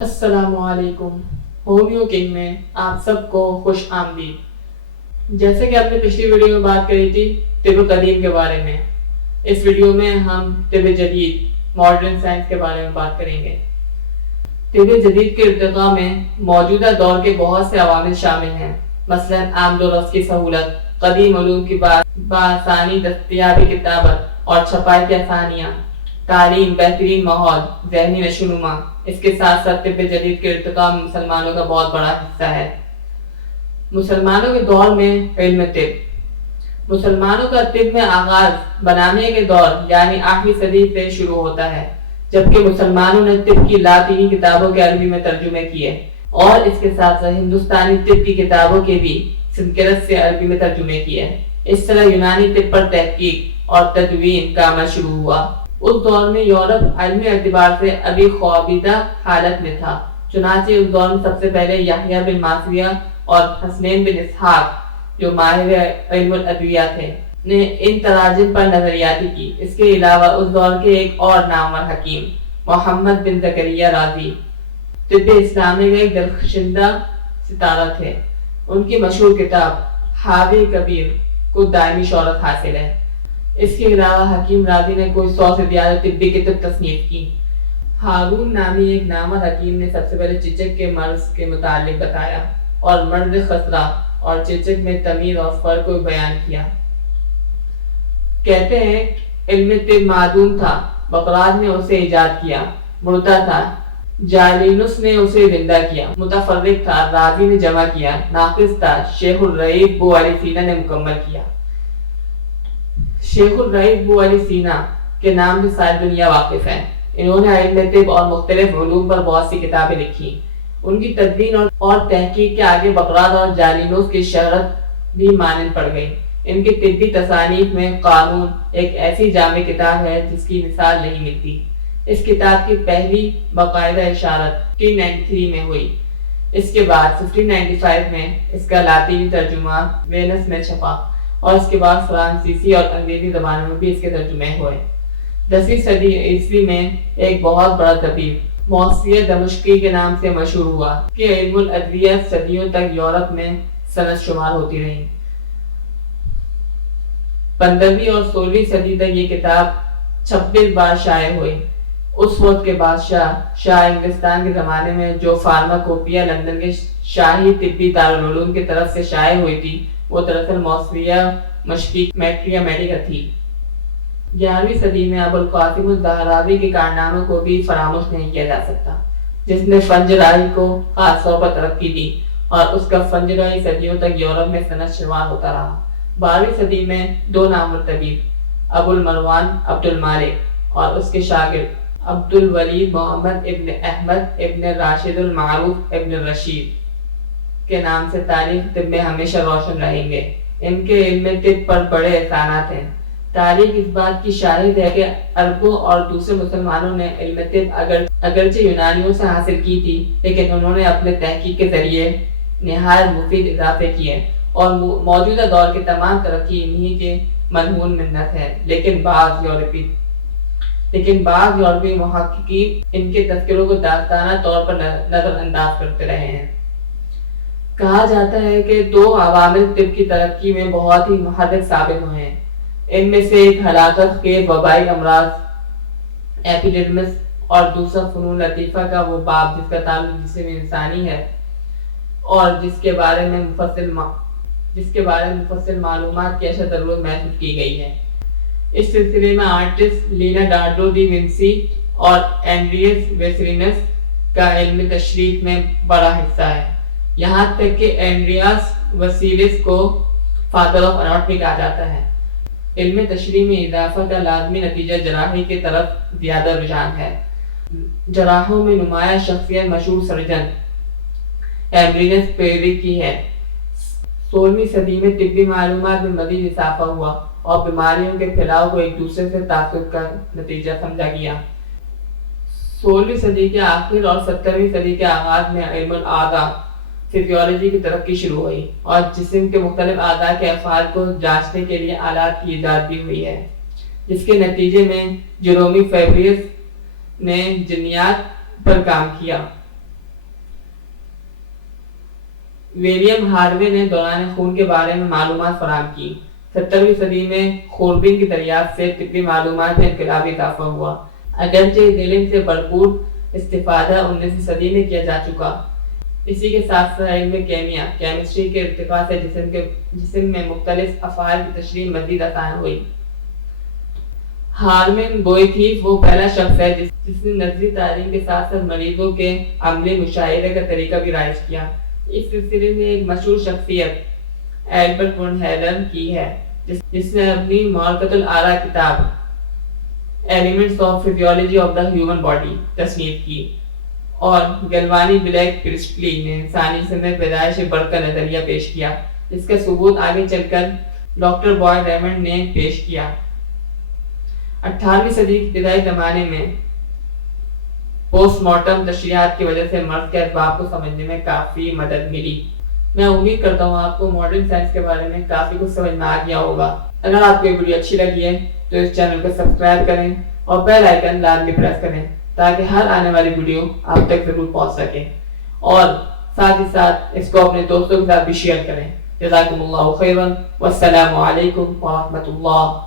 السلام علیکم۔ Homeo king میں آپ سب کو خوش آمدید۔ جیسے کہ آپ نے پچھلی ویڈیو میں بات کری تھی طب قدیم کے بارے میں، اس ویڈیو میں ہم طب جدید ماڈرن سائنس کے بارے میں بات کریں گے۔ طب جدید کے ارتقاء میں موجودہ دور کے بہت سے عوامل شامل ہیں، مثلا عام و رفع کی سہولت، قدیم علوم کی بآسانی دستیابی کتابت اور چھپائی کی آسانیاں، تعلیم، بہترین ماحول، ذہنی نشوونما۔ اس کے ساتھ ساتھ طب جدید کے ارتقاء میں مسلمانوں کا بہت بڑا حصہ ہے۔ مسلمانوں کے دور میں علم طب، مسلمانوں کا طب میں آغاز بنانے کے دور یعنی 8ویں صدی سے شروع ہوتا ہے، جبکہ مسلمانوں نے طب کی لاطینی کتابوں کے عربی میں ترجمے کیے اور اس کے ساتھ ساتھ ہندوستانی طب کی کتابوں کے بھی سنسکرت سے عربی میں ترجمے کیے۔ اس طرح یونانی طب پر تحقیق اور تدوین کا عمل شروع ہوا۔ اس دور میں یورپ علمی اعتبار سے ابھی خوابیدہ حالت میں تھا، چنانچہ اس دور میں سب سے پہلے یحییٰ بن معاویہ اور حسنین بن اسحاق جو ماہر علم الادویہ تھے نے ان تراجم پر نظریاتی کی۔ اس کے علاوہ اس دور کے ایک اور نامور حکیم محمد بن زکریہ رازی طب اسلامی میں ایک درخشندہ ستارہ تھے۔ ان کی مشہور کتاب حاوی کبیر کو دائمی شہرت حاصل ہے۔ اس کے علاوہ حکیم رازی نے کوئی 100 سے زیادہ طبی کتب تصنیف کی۔ ہارون نامی ایک نامور حکیم نے سب سے پہلے چچک کے مرض کے متعلق بتایا اور مرض خسرہ اور چچک میں تمیز اور فرق کو بیان کیا۔ کہتے ہیں علم طب معدوم تھا، بقراط نے اسے ایجاد کیا، مردہ تھا، جالینوس نے اسے زندہ کیا، متفرق تھا، رازی نے جمع کیا، ناقص تھا، شیخ الرئیس بو علی سینا نے مکمل کیا۔ شیخ الرئیس بو علی سینا کے نام سے ساری دنیا واقف ہے۔ انہوں نے علم طب اور مختلف علوم پر بہت سی کتابیں لکھی۔ ان کی تدوین اور تحقیق کے آگے بقراط اور جالینوس کی شہرت بھی مانند پڑ گئی۔ ان کی طبی تصانیف میں قانون ایک ایسی جامع کتاب ہے جس کی مثال نہیں ملتی۔ اس کتاب کی پہلی باقاعدہ اشاعت 1593 میں ہوئی۔ اس کے بعد 1595 میں اس کا لاطینی ترجمہ وینس میں چھپا اور اس کے بعد فرانسیسی اور انگریزی زبانوں میں بھی اس کے ترجمے ہوئے۔ 10ویں صدی عیسوی میں ایک بہت بڑا طبیب موسیہ دمشقی کے نام سے مشہور ہوا کہ علم الادویہ صدیوں تک یورپ میں سند شمار ہوتی رہی۔ 15ویں اور 16ویں صدی تک یہ کتاب 26 بار شائع ہوئی۔ اس وقت کے بادشاہ شاہ انگلستان کے زمانے میں جو فارماکوپیا لندن کے شاہی طبی دارالعلوم کی طرف سے شائع ہوئی تھی وہ دراصل موسیہ مشفی میٹریا میڈیکا تھی۔ 11ویں صدی میں ابو القاسم الزہراوی کے کارناموں کو بھی فراموش نہیں کیا جا سکتا، جس نے فن جراحی کو خاص طور پر ترقی دی اور اس کا فن جراحی صدیوں تک یورپ میں سند شمار ہوتا رہا۔ 12ویں صدی میں دو نامور طبیب ابو المروان عبد المالک اور اس کے شاگرد عبد الولید محمد ابن احمد ابن راشد المعروف ابن رشید کے نام سے تاریخ طب میں ہمیشہ روشن رہیں گے۔ ان کے علم طب پر بڑے احسانات ہیں۔ تاریخ اس بات کی شاہد ہے کہ عربوں اور دوسرے مسلمانوں نے علم طب اگرچہ یونانیوں سے حاصل کی تھی، لیکن انہوں نے اپنے تحقیق کے ذریعے نہایت مفید اضافے کیے اور موجودہ دور کی تمام ترقی انہی کے منہون منت ہے۔ لیکن بعض یورپی محققین ان کے تذکروں کو داستانہ طور پر نظر انداز کرتے رہے ہیں۔ کہا جاتا ہے کہ دو عوامل طب کی ترقی میں بہت ہی محرک ثابت ہوئے ہیں۔ ان میں سے ایک ہلاکت خیز وبائی امراض ایپیڈیمس اور دوسرا فنون لطیفہ کا وہ باب جس کا تعلق جسم انسانی ہے اور جس کے بارے میں مفصل معلومات کی اشد ضرورت محسوس کی گئی ہے۔ اس سلسلے میں آرٹسٹ لیونارڈو دی وینسی اور اینڈریس ویسرینس کا علم تشریح میں بڑا حصہ ہے، یہاں تک کہ اینڈریاس وسیلس کو فادر آف اناٹمی کہا جاتا ہے۔ علم تشریح میں اضافہ کا لازمی نتیجہ جراحی کی طرف زیادہ رجحان ہے۔ جراحوں میں نمایاں شخصیت مشہور سرجن ایمبرینس پیری کی ہے۔ 16ویں صدی میں طبی معلومات میں مزید اضافہ ہوا اور بیماریوں کے پھیلاؤ کو ایک دوسرے سے تعصب کا نتیجہ سمجھا گیا۔ 16ویں صدی کے آخر اور 17ویں صدی کے آغاز میں علم الاعضاء فزیولوجی کی ترقی شروع ہوئی اور جسم کے مختلف اعضاء کے افعال کو جانچنے کے لیے آلات کی ایجاد بھی ہوئی ہے، جس کے نتیجے میں جیرومی فیبریس نے جنیات پر کام کیا۔ ولیم ہاروے نے دوران خون کے بارے میں معلومات فراہم کی۔ 17ویں صدی میں خوربین کی دریافت سے طبی معلومات میں انقلابی اضافہ ہوا۔ اگرچہ اس علم سے بھرپور استفادہ 19ویں صدی میں کیا جا چکا، اسی کے ساتھ ساتھ علم کیمیا کیمسٹری کے ارتقاء سے جسم میں مختلف افعال کی تشریح مزید آسان ہوئی۔ ہارمن بوئیتھیف وہ پہلا شخص ہے جس نے نظری تعلیم کے ساتھ ساتھ مریضوں کے عملی مشاہدے کا طریقہ بھی رائج کیا۔ اس سلسلے میں ایک مشہور شخصیت ایلبرٹ ون ہیلن کی ہے جس نے اپنی معرکۃ الآراء کتاب elements of physiology of the human body تصنیف کی، اور گلوانی بلیک کرسٹلی نے انسانی جسم میں پیدائش سے بڑھ کر نظریہ پیش کیا، جس کا ثبوت آگے چل کر ڈاکٹر بوائے ریمنڈ نے پیش کیا۔ 18ویں صدی کے ابتدائی زمانے میں پوسٹ مارٹم تشریحات کی وجہ سے مرض کے اسباب کو سمجھنے میں کافی مدد ملی۔ میں امید کرتا ہوں آپ کو ماڈرن سائنس کے بارے میں کافی کچھ سمجھ میں آ گیا ہوگا۔ اگر آپ کو یہ ویڈیو اچھی لگی ہے تو اس چینل کو سبسکرائب کریں اور بیل آئیکن لازمی پریس کریں تاکہ ہر آنے والی ویڈیو آپ تک ضرور پہنچ سکے، اور ساتھ ہی ساتھ اس کو اپنے دوستوں کے ساتھ بھی شیئر کریں۔ جزاکم اللہ خیرا، والسلام علیکم ورحمۃ اللہ۔